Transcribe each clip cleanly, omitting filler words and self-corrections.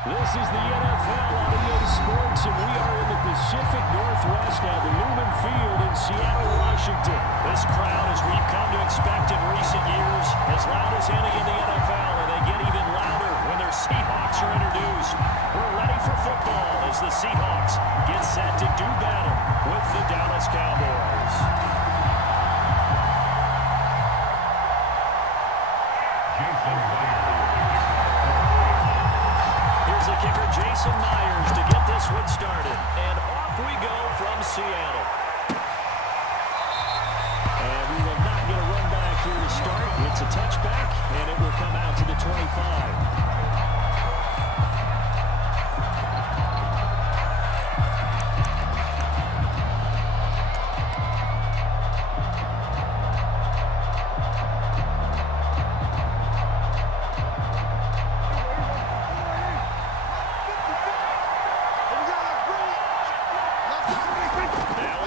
This is the NFL on EA Sports, and we are in the Pacific Northwest at Lumen Field in Seattle, Washington. This crowd, as we've come to expect in recent years, as loud as any in the NFL, and they get even louder when their Seahawks are introduced. We're ready for football as the Seahawks get set to do battle with the Dallas Cowboys. Here's the kicker, Jason Myers, to get this one started. And off we go from Seattle. And we will not get a run back here to start. It's a touchback, and it will come out to the 25.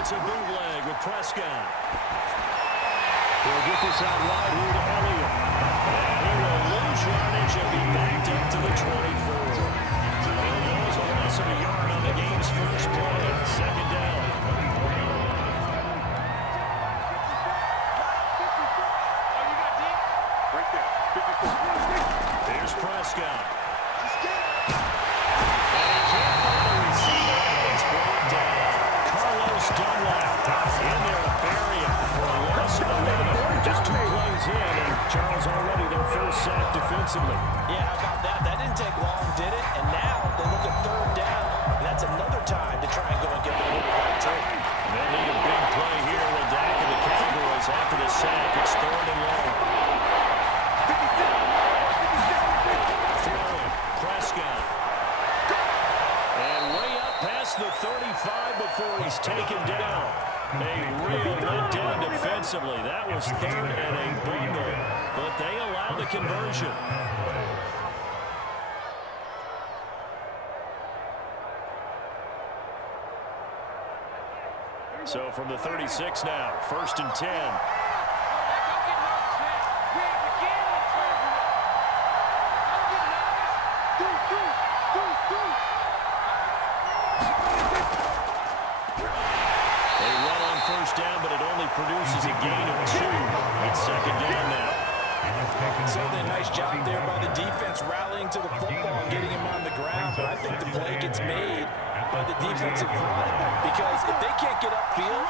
It's a bootleg with Prescott. He'll get this out wide here to Elliott. And he will lose yardage and be backed up to the 24. There goes a loss of a yard on the game's first play. Second down. Here's Prescott. And he can't find the receiver. It's brought down. Dunlap in there to bury him for a loss of 11. Just 2 plays in, and Charles already their first sack defensively. Yeah, how about that? That didn't take long, did it? And now they look at third down, and that's another time to try and go and get the quarterback too. They'll need a big play here with Dak and the Cowboys after the sack. It's third and long. Throwing, Prescott. And way up past the 35 before he's taken down. A real letdown defensively. That was third and a bungle, but they allow the conversion. So from the 36 now, first and 10. First down, but it only produces a gain of 2. It's second down now. Certainly a nice job there by the defense rallying to the football and getting him on the ground, but I think the play gets made by the defensive front because if they can't get upfield,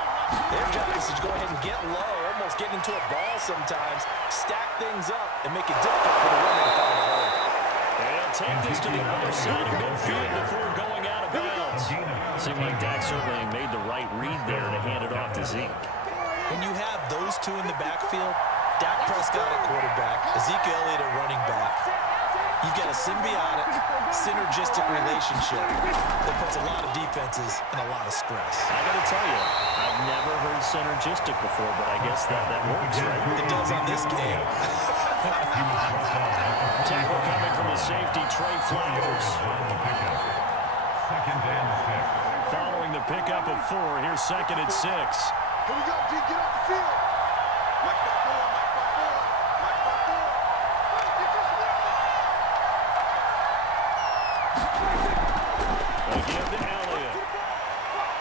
their job is to go ahead and get low, almost get into a ball sometimes, stack things up, and make it difficult for the runner to find a hole. They'll take this to the other side of midfield before going out of bounds. Seemed like Dak certainly made the right read there to hand it off to Zeke. When you have those two in the backfield, Dak Prescott at quarterback, Ezekiel Elliott at running back, you've got a symbiotic, synergistic relationship that puts a lot of defenses in a lot of stress. I got to tell you, I've never heard synergistic before, but I guess that works, right? It does on this game. Tackle coming from the safety, Trey Flowers. Following the pickup of 4, here's second and 6. Here we go, D, get off the field. Mike by 4, Mike by 4, Mike by 4. Again to Elliott.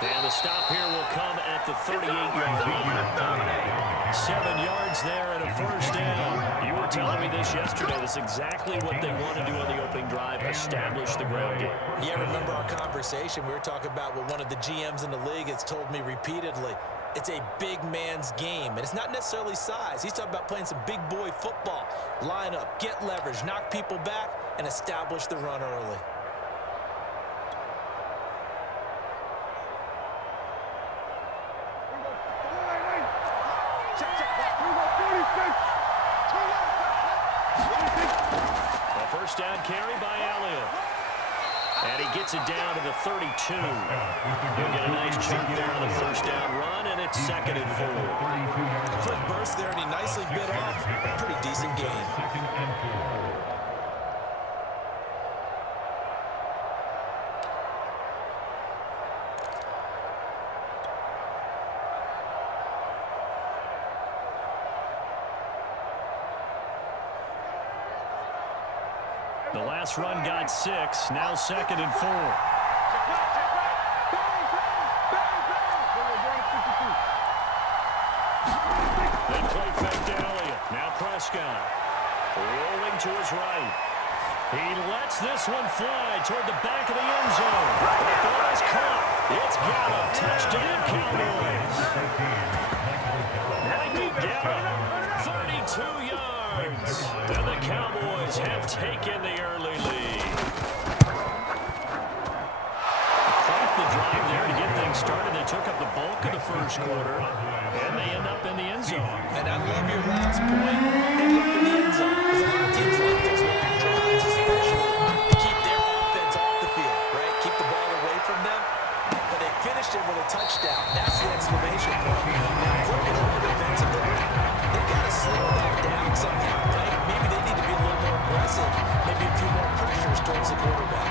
And the stop here will come at the 38-yard line. 7 yards there and a first down. You were telling me this yesterday. That's exactly what they want to do on the opening drive, establish the ground game. Yeah, remember our conversation? We were talking about what one of the GMs in the league has told me repeatedly. It's a big man's game, and it's not necessarily size. He's talking about playing some big boy football. Line up, get leverage, knock people back, and establish the run early. A first down carry by Elliott. And he gets it down to the 32. He'll get a nice chunk there on the first down run, and it's second and 4. Quick burst there, and he nicely bit off a pretty decent gain. The last run got 6. Now 2nd and 4. They play fake to Elliott. Now Prescott. Rolling to his right. He lets this one fly toward the back of the end zone. The ball is caught. It's Gallup. Touchdown, Cowboys. Michael Gallup, 32 yards. And the Cowboys have taken the early lead. Quite the drive there to get things started. They took up the bulk of the first quarter, and they end up in the end zone. And I love your last point. End up in the end zone. Because a lot of teams like those long drives, especially to keep their offense off the field, right? Keep the ball away from them. But they finished it with a touchdown. That's the exclamation point. Now, working on the defensive line, they've got to slow that down somehow, right? Maybe they need to be a little more aggressive. Maybe a few more pressures towards the quarterback.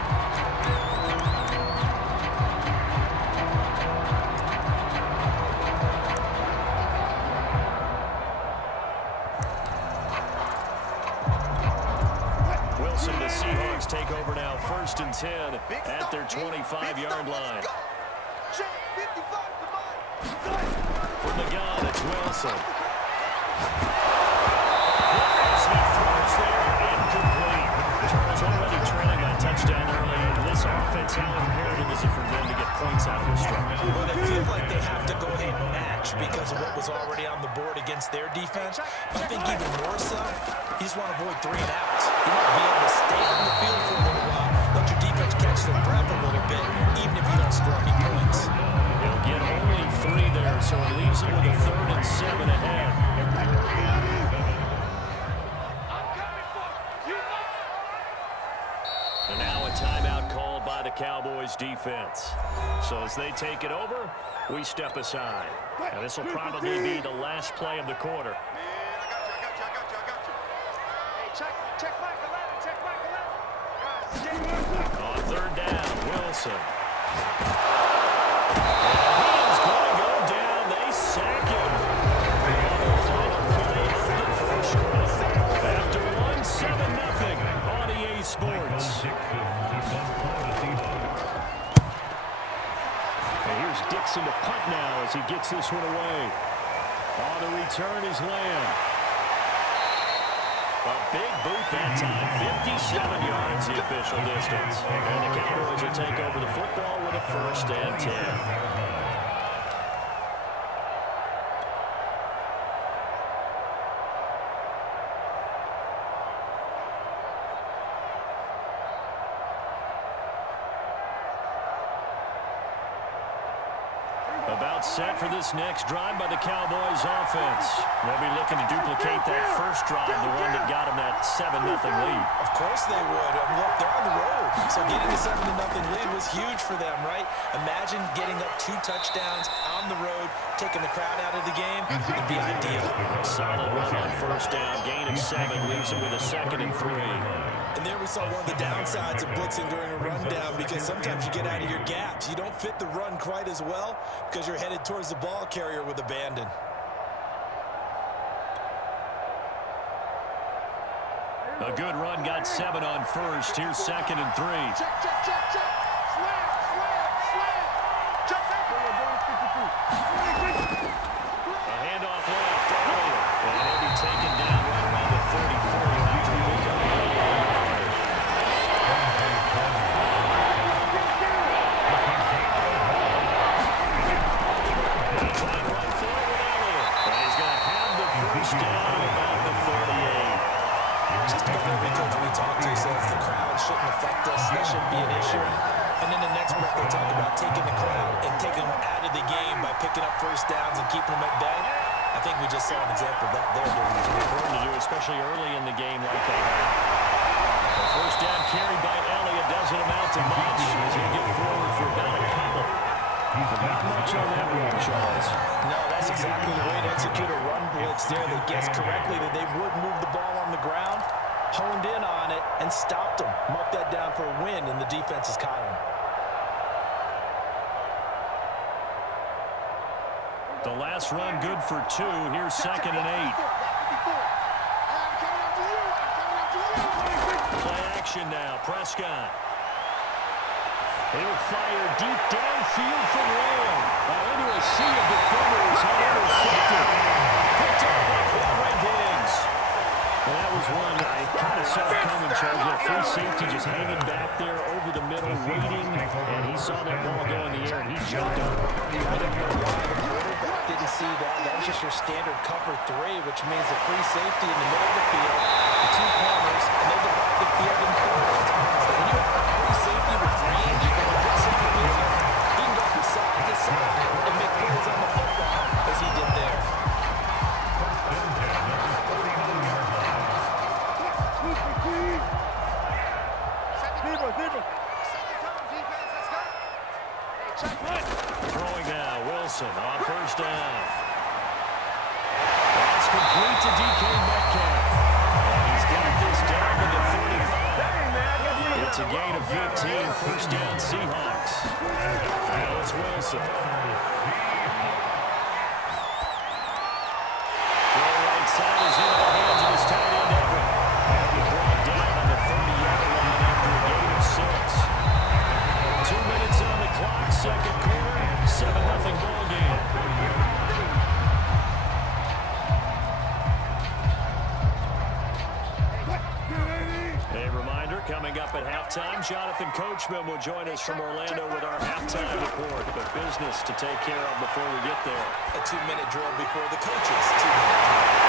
The Seahawks take over now, 1st and 10 at their 25-yard line. From the gun, it's Wilson. He throws there, incomplete. Charles already trailing that touchdown early. This offense, how imperative is it for them to get points out of this drive? Well, they feel like they have to go ahead and match because of what was already on the board against their defense. But I think even more so, you just want to avoid 3 and outs. You want to be able to stay on the field for a little while, let your defense catch their breath a little bit, even if you don't score any points. They'll get only 3 there, so it leaves them with a 3rd and 7 ahead. And now a timeout called by the Cowboys defense. So as they take it over, we step aside. And this will probably be the last play of the quarter. On 3rd down, Wilson. And he is going to go down. They sack him. Final play of the first quarter. After 1-7-0 on EA Sports. And here's Dixon to punt now as he gets this one away. On the return is Lamb. A big boot that time, 57 yards the official distance. And the Cowboys will take over the football with a 1st and 10. About set for this next drive by the Cowboys offense. They'll be looking to duplicate that first drive, the one that got them that 7-0 lead. Of course they would. Look, they're on the road. So getting a 7-0 lead was huge for them, right? Imagine getting up 2 touchdowns on the road, taking the crowd out of the game. It'd be ideal. Solid run on 1st down. Gain of 7 leaves them with a 2nd and 3. And there we saw one of the downsides of blitzing during a rundown because sometimes you get out of your gaps. You don't fit the run quite as well because you're headed towards the ball carrier with abandon. A good run got 7 on 1st. Here's 2nd and 3. A handoff left. And he'll be taken down right around the 34-yard line. Down about the 38. Just about every coach we talk to says the crowd shouldn't affect us. That shouldn't be an issue. And then the next breath they talk about taking the crowd and taking them out of the game by picking up 1st downs and keeping them at bay. I think we just saw an example of that there. Important to do, especially early in the game like they have. The 1st down carry by Elliott doesn't amount to much as he'll get forward for about a couple. Not much on that one, Charles. No, that's exactly the way to execute a run blitz there. They guessed correctly that they would move the ball on the ground, honed in on it, and stopped them. Mark that down for a win in the defense's column. The last run good for 2. Here's 2nd and 8. Play action now. Prescott. He'll fire deep downfield from Lamb. Into a sea of defenders. Intercepted. Picked up by Quadray Diggs. Well, that was one I kind of saw coming, Charles. A free safety just hanging back there over the middle, waiting, and he saw that ball go in the air, and he jumped up. I don't know why the quarterback didn't see that. That was just your standard cover 3, which means a free safety in the middle of the field, the 2 corners, and they divide the field in thirds. But when you have a free safety with range, you can put something in there. He can go from side to side and make plays on the football, as he did there. Throwing now, Wilson on first down. That's complete to DK Metcalf. And he's got this down to the 35. It's a gain of 15, first down Seahawks. Now it's Wilson. Throw right side is into the hands of his tight end Everett. And he brought down on the 30-yard line after a gain of 6. 2 minutes on the clock, second quarter, 7-0 ball game. A reminder, coming up at halftime, Jonathan Coachman will join us from Orlando with our halftime report. But business to take care of before we get there. A 2-minute drill before the coaches. 2-minute drill.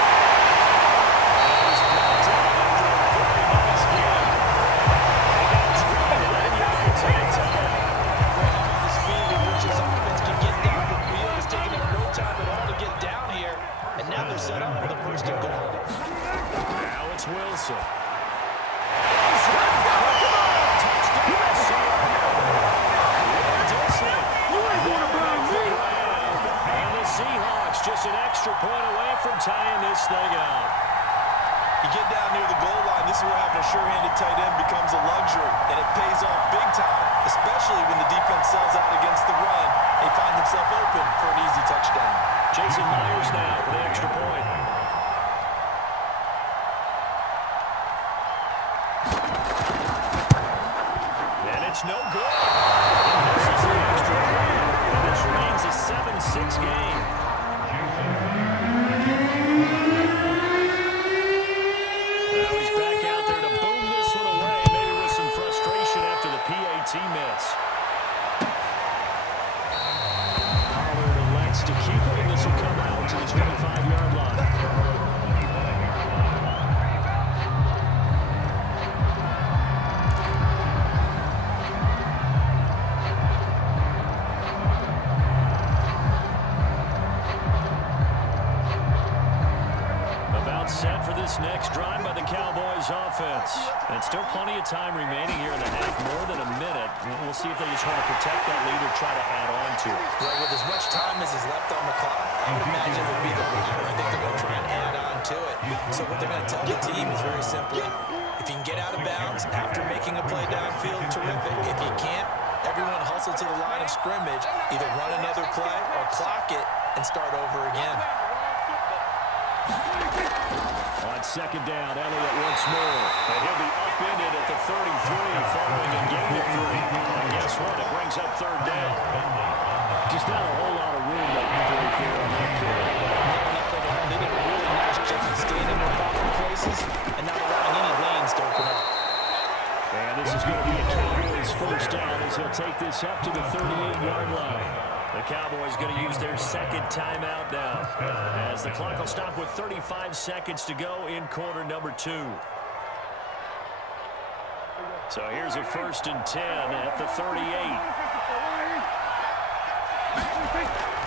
Now they're set up for the first and goal. Now it's Wilson. And the Seahawks just an extra point away from tying this thing out. You get down near the goal line, this is where having a sure-handed tight end becomes a luxury, and it pays off big time, especially when the defense sells out against the run. They find themselves open for an easy touchdown. Jason Myers now for the extra point. And it's no good. And this is the extra point. And this remains a 7-6 game. Now he's back out there to boom this one away, maybe with some frustration after the PAT miss. To keep it, and this will come out to the 25-yard line. About set for this next drive by the Cowboys offense. And still plenty of time remaining here in the half, more than a minute. We'll see if they just want to protect that lead or try to add on to it. Well, with as much time as is left on the clock, I would imagine it would be the latter. I think they're going to try and add on to it. So what they're going to tell the team is very simply, if you can get out of bounds after making a play downfield, terrific. If you can't, everyone hustle to the line of scrimmage, either run another play or clock it and start over again. On second down, Elliott once more. And he'll be upended at the 33 following a gain of 3. And guess what? It brings up third down. Just not a whole lot of room to operate there on that play. They did a really nice job staying in their proper places and not allowing any lanes to open up. And this is going to be a Cowboys first down as he'll take this up to the 38-yard line. The Cowboys going to use their second timeout now, as the clock will stop with 35 seconds to go in quarter number 2. So here's a 1st and 10 at the 38.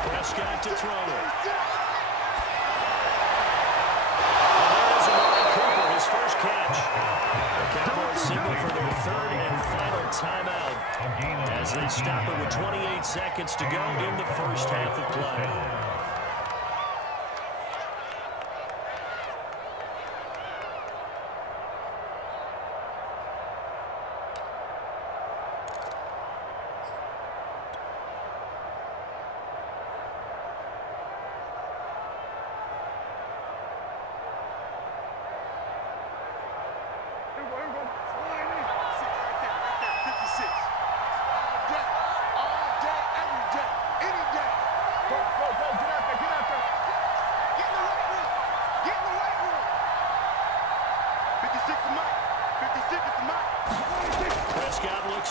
Prescott to throw it. And there's Amari Cooper, his first catch. The Cowboys signal for their 3rd and final timeout as they stop it with 28 seconds to go in the first half of play.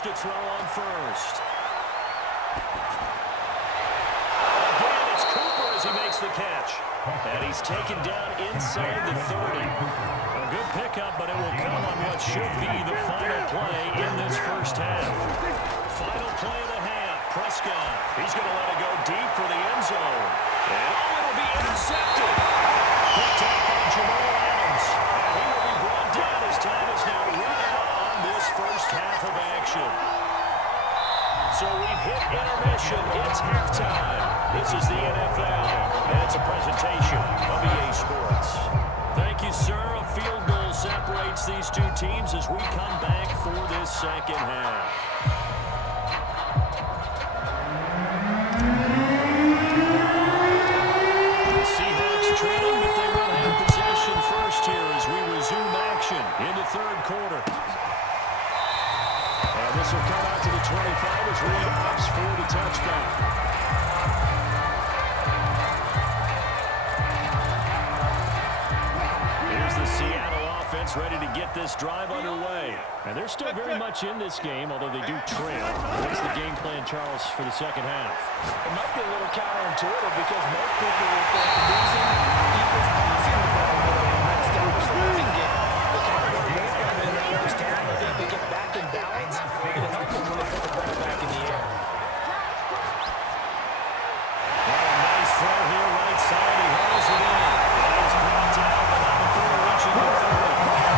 to throw on first. Again, it's Cooper as he makes the catch. And he's taken down inside the 30. A good pickup, but it will come on what should be the final play in this first half. Final play of the half. Prescott, he's going to let it go deep for the end zone. And it'll be intercepted. Picked up by Jamal Adams. And he will be brought down as time is now running on this first half of action. So we've hit intermission. It's halftime. This is the NFL, and it's a presentation of EA Sports. Thank you, sir. A field goal separates these two teams as we come back for this second half. The Seahawks trailing, but they will have possession first here as we resume action in the third quarter. And this will come out to the 25 as Reed opts for the touchback. Here's the Seattle offense ready to get this drive underway. And they're still very much in this game, although they do trail. What's the game plan, Charles, for the second half? It might be a little counterintuitive because most people will think losing equals passing the ball and establish the running game. The Cowboys both got in the first half. I think they get back in balance. It'll help them when they put the ball back in the air. Oh, nice throw here, right side. He hauls it in. He's brought down, but not before reaching the 30.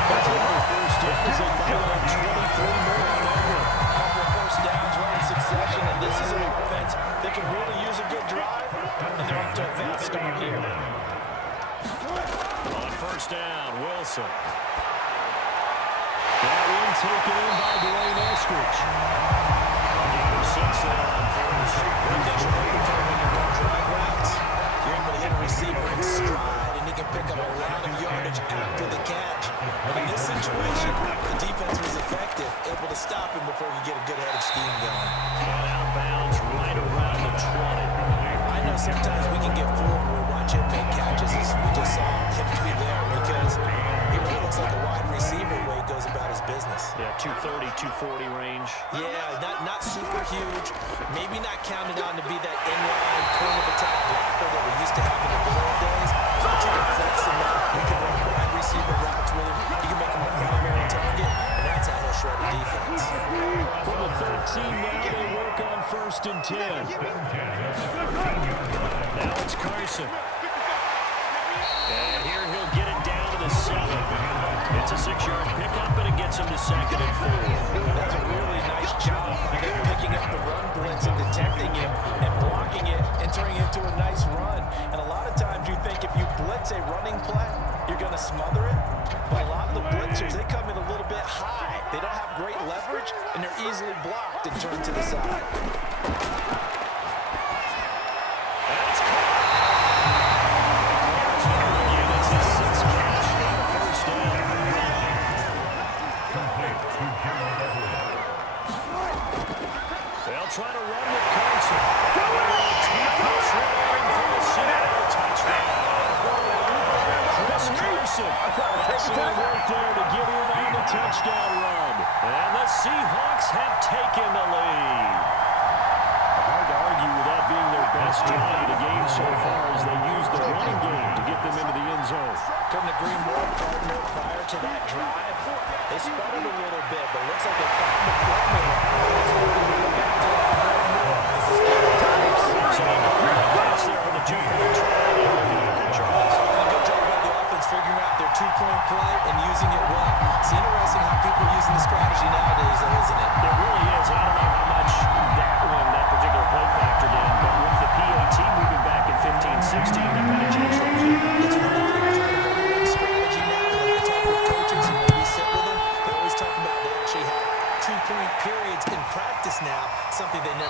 That's another first down as they bite on 23 more on over. A couple of first downs right in succession, and this is an offense that can really use a good drive, and they're off to a fast start here. On first down, Wilson. That one taken in by Dwayne Eskridge. Game 6 there on first. One thing you're looking for when you run drive routes, you're able to hit a receiver in stride, and he can pick up a lot of yardage after the catch. But in this situation, the defense was effective, able to stop him before he get a good head of steam going. And out of bounds right around the 20. I know sometimes we can get fooled when we watch him make catches, as we just saw him do there, because he really looks like a wide receiver when he goes about his business. Yeah, 230, 240 range. Yeah, not super huge. Maybe not counted on to be that inline point of attack blocker that we used to have in the good old days. But you can flex him out. You can run wide receiver routes with him. You can make him a primary target, and that's how he'll shred a defense. From the 13 now, they work on first and 10. Now it's Carson. And here he'll get it down to the 7. It's a 6-yard pickup, and it gets him to second and 4. That's a really nice job. They're picking up the run blitz and detecting it and blocking it and turning it into a nice run. And a lot of times you think if you blitz a running play, you're going to smother it. But a lot of the blitzers, they come in a little bit high. They don't have great leverage, and they're easily blocked and turned to the side. That's caught. Again, it's his 6th catch on the first down. They'll try to run with Carson. For the Seattle touchdown. Chris Carson. Excellent work there to get in on the touchdown run. And the Seahawks have taken the lead. Hard to argue with that being their best drive of the game so far as they use the running game to get them into the end zone. Couldn't agree more, partner. Prior to that drive, they sputtered a little bit, but it looks like they found the formula. That's what they're going back to that more and more. This is game times. So that's there on the jump and try. Charles. And a good job by the offense figuring out their two-point play and using it well. It's interesting how people are using the strategy nowadays, though, isn't it? It really is. I don't know how much that particular play factored in, but with the PAT moving back in 15-16, that kind of changed things. It's really incredible strategy now. When I talk with coaches and when we sit with them, they always talk about they actually have two-point periods in practice now, something they never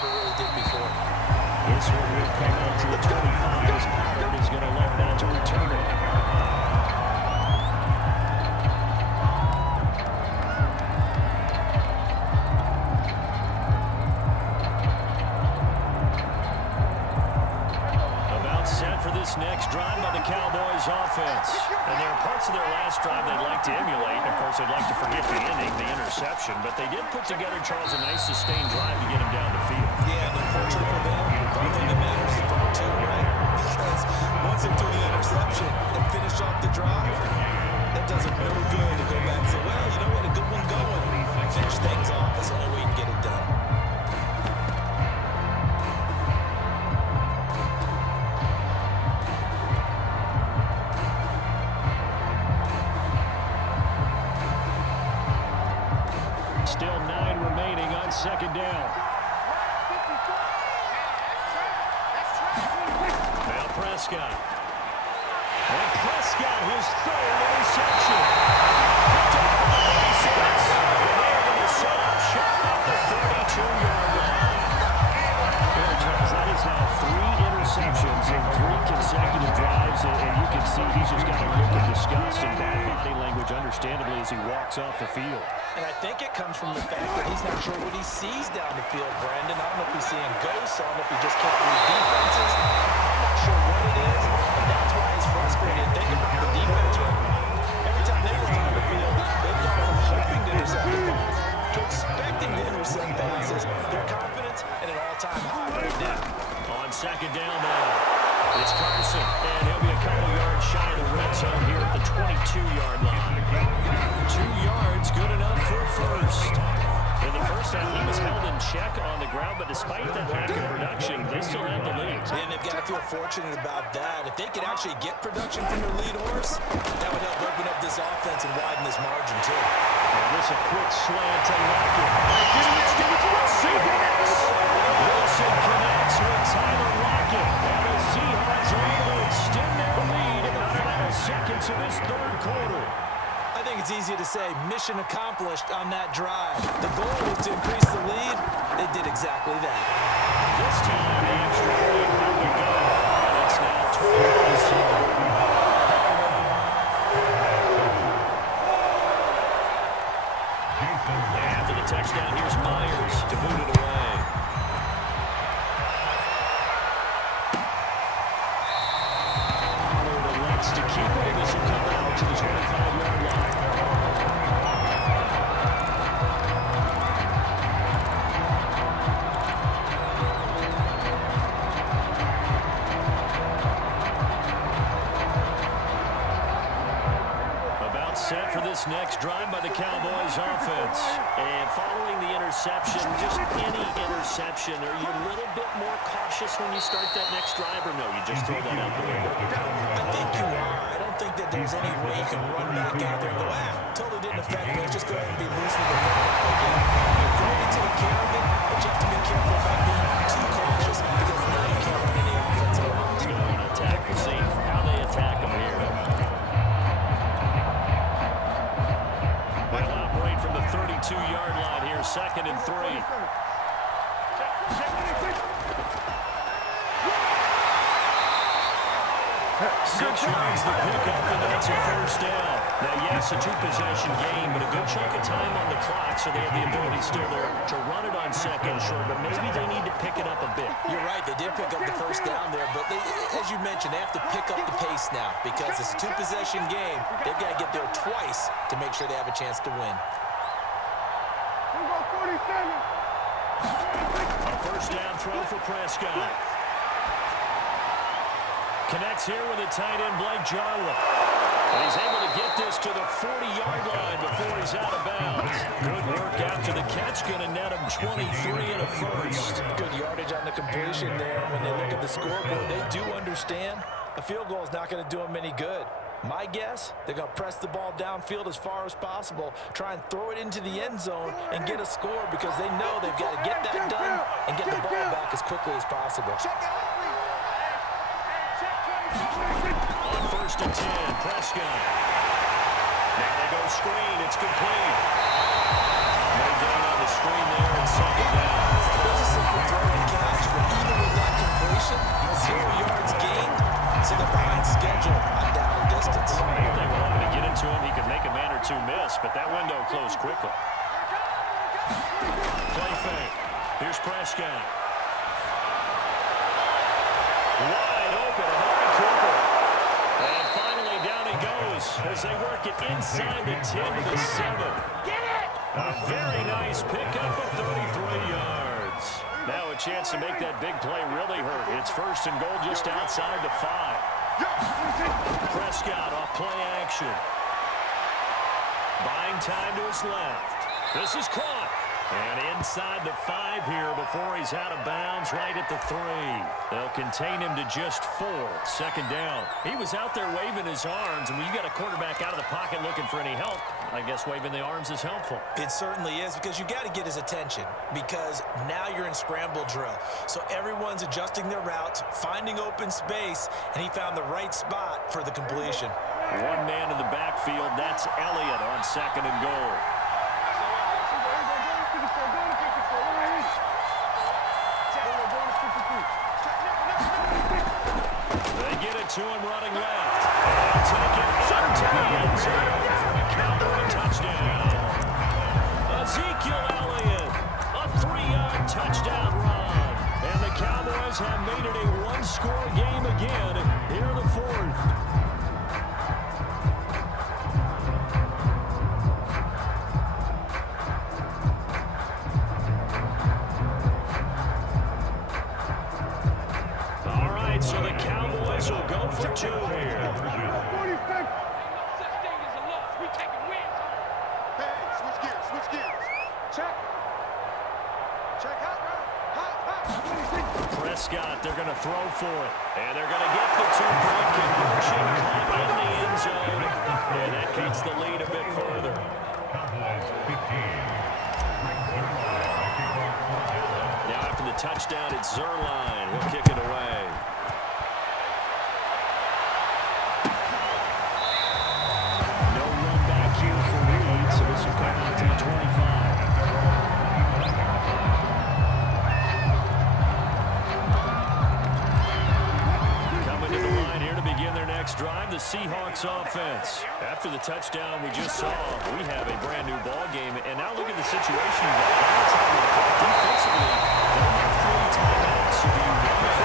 this next drive by the Cowboys offense. And there are parts of their last drive they'd like to emulate. And, of course, they'd like to forget the ending, the interception. But they did put together, Charles, a nice sustained drive to get him down the field. Yeah, and unfortunately for them, the only thing that matters is part two, right? Because once they threw the interception and finish off the drive, that does them no good to go back and say, well, you know what, a good one going. Finish things off. That's the only way you can get it done. Still 9 remaining on second down. Now Prescott. And Prescott, his third interception. Picked up for the 36. And they're going to set up shop at the 32-yard line. Well, Charles, that is now 3 interceptions in 3 consecutive drives. And you can see he's just got a look of disgust and bad body language, understandably, as he walks off the field. And I think it comes from the fact that he's not sure what he sees down the field, Brandon. I don't know if he's seeing ghosts. I don't know if he just can't read defenses. I'm not sure what it is, but that's why he's frustrated. Think about the defense. Every time they were on the field, they've gone from hoping to intercept the pass to expecting to intercept passes. Their confidence at an all-time high right now. On second down now, it's Carson, and he'll be a couple yards shy of the red zone here at the 22-yard line. 2 yards, good enough for first. In the first half, he was held in check on the ground, but despite that lack of production, they still had the lead. And they've got to feel fortunate about that. If they could actually get production from their lead horse, that would help open up this offense and widen this margin, too. And this a quick slant to Lockett. Wilson connects with Tyler Lockett. And the Seahawks are able to extend their lead in the final seconds of this third quarter. I think it's easy to say mission accomplished on that drive. The goal was to increase the lead. They did exactly that. This time, the extra point had to go. And it's now 12-7. After the touchdown, here's Myers to boot it away. Pollard elects to keep it, and this will come out to the 25-yard line. About set for this next drive by the Cowboys offense. And following the interception, just any interception, are you a little bit more cautious when you start that next drive, or no, you just throw that out the window? I think you are. I don't think that there's any way you can run back out there and go, totally didn't affect me. Let's just go ahead and be loose with the football again. You're going to take care of it, but you have to be careful about being too cautious because now you can't run any offense around. Let's go and attack. We'll see how they attack them here. They'll operate from the 32-yard line here, 2nd and 3. 6 yards the pickup, and that's a first down. Now, yes, a 2-possession game, but a good chunk of time on the clock, so they have the ability still there to run it on second short, but maybe they need to pick it up a bit. You're right, they did pick up the first down there, but they, as you mentioned, they have to pick up the pace now because it's a 2-possession game. They've got to get there twice to make sure they have a chance to win. A first down throw for Prescott. Connects here with a tight end, Blake Jarwin. And he's able to get this to the 40-yard line before he's out of bounds. Good work after the catch. Going to net him 23 and a first. Good yardage on the completion there. When they look at the scoreboard, they do understand a field goal is not going to do them any good. My guess, they're going to press the ball downfield as far as possible, try and throw it into the end zone and get a score because they know they've got to get that done and get the ball back as quickly as possible. On 1st and 10, Prescott. Now they go screen. It's complete. No gain on the screen there, and 2nd down. There's a simple throw and catch, but even with that completion, 0 yards gained, so they're behind schedule on down and distance. If they wanted to get into him, he could make a man or two miss, but that window closed quickly. Play fake. Here's Prescott. Wide open, and Cooper inside the 10 to the 7. Get it! A very nice pickup of 33 yards. Now a chance to make that big play really hurt. It's first and goal just outside the 5. Prescott off play action. Buying time to his left. This is caught. And inside the 5 here before he's out of bounds right at the 3. They'll contain him to just 4. Second down. He was out there waving his arms, and when you got a quarterback out of the pocket looking for any help, I guess waving the arms is helpful. It certainly is, because you got to get his attention, because now you're in scramble drill. So everyone's adjusting their routes, finding open space, and he found the right spot for the completion. One man in the backfield, that's Elliott on second and goal. They get it to him running left. And take it into the end zone for a Cowboy touchdown. Ezekiel Elliott, a 3-yard touchdown run. And the Cowboys have made it a one-score game again here in the 4th. So the Cowboys will go for 2 here. Hey, switch gears. Check. Check out, Prescott, they're going to throw for it. And they're going to get the 2-point conversion in the end zone. And that keeps the lead a bit further. Now after the touchdown, it's Zerline. He'll kick it away. Drive the Seahawks offense. After the touchdown we just saw, we have a brand new ball game. And now look at the situation. Defensively, they'll have 3 timeouts. So do you run the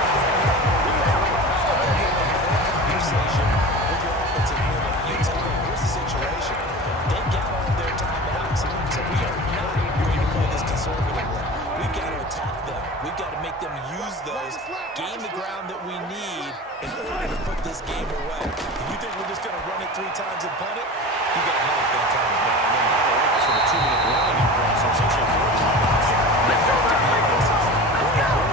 conversation with your offensive unit? You tell them, here's the situation. They've got all their timeouts. So we are not going to play this conservatively. We've got to attack them. We've got to make them use those, gain the ground that we need in order to put this game away. If you think we're just going to run it 3 times and punt it, you got nothing coming. So the 2-minute running process, it's a 4 timeouts. Let's go.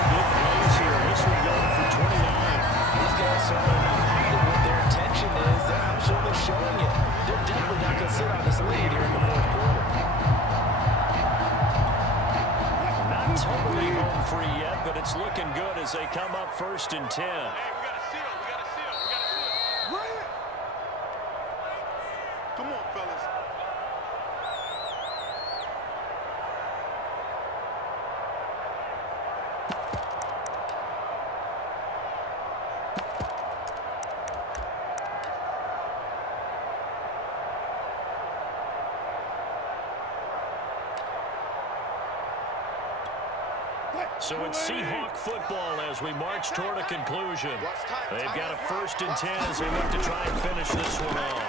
Good plays here. This one going for 29. These guys are hiding what their intention is. I'm sure they're showing it. They're definitely not going to sit on this lead here in the 4th quarter. Not totally home free yet, but it's looking good as they come up 1st and 10. Come on, fellas. So it's Seahawk football as we march toward a conclusion. They've got a 1st and 10 as they look to try and finish this one off.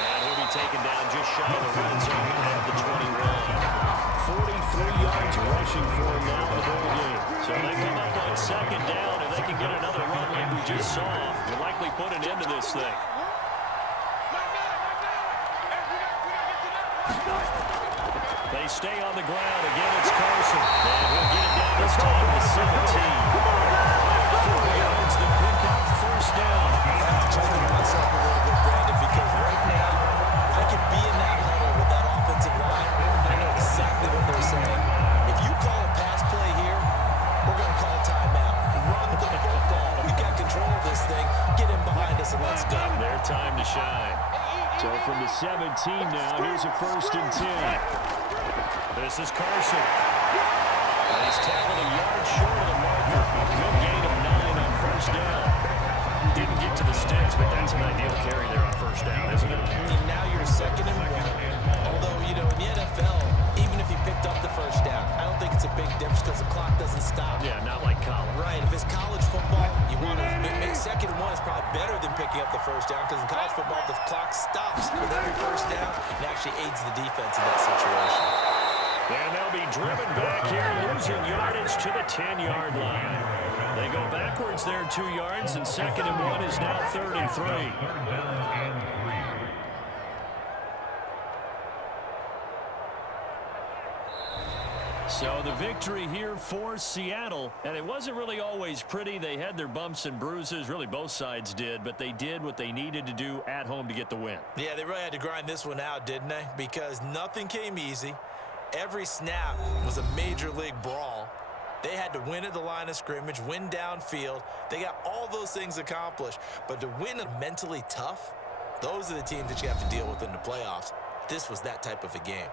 And he'll be taken down just shy of the red zone at the 21. 43 yards rushing for him now in the ball game. So they come up on 2nd down, and they can get another run like we just saw. Will likely put an end to this thing. They stay on the ground. Again, it's Carson. And he'll get it down this time to 17. 4 yards, the pickup, 1st down. I'm checking myself a little bit, Brandon, because right now I could be in that huddle with that offensive line. I know exactly what they're saying. If you call a pass play here, we're going to call timeout. Run the football. We've got control of this thing. Get him behind us and let's go. Their time to shine. So from the 17 now, here's a 1st and 10. This is Carson. And he's tackled a yard short of the marker. A good gain of 9 on 1st down. Didn't get to the sticks, but that's an ideal carry there on 1st down, isn't it? And now you're 2nd and 1. Although, you know, in the NFL, even if he picked up the 1st down, I don't think it's a big difference because the clock doesn't stop. Yeah, not like college. Right. If it's college football, you want to make 2nd and 1 is probably better than picking up the first down because in college football, the clock stops with every first down and actually aids the defense in that situation. And they'll be driven back here, losing yardage to the 10-yard line. They go backwards there 2 yards, and 2nd and 1 is now 3rd and 3. So the victory here for Seattle, and it wasn't really always pretty. They had their bumps and bruises, really both sides did, but they did what they needed to do at home to get the win. Yeah, they really had to grind this one out, didn't they? Because nothing came easy. Every snap was a major league brawl. They had to win at the line of scrimmage, win downfield. They got all those things accomplished. But to win mentally tough, those are the teams that you have to deal with in the playoffs. This was that type of a game.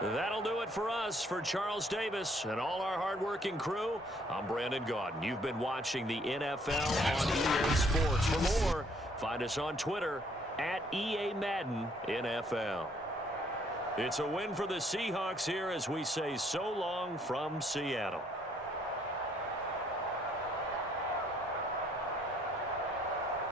That'll do it for us. For Charles Davis and all our hardworking crew, I'm Brandon Gaudin. You've been watching the NFL on EA Sports. For more, find us on Twitter at EA Madden NFL. It's a win for the Seahawks here as we say so long from Seattle.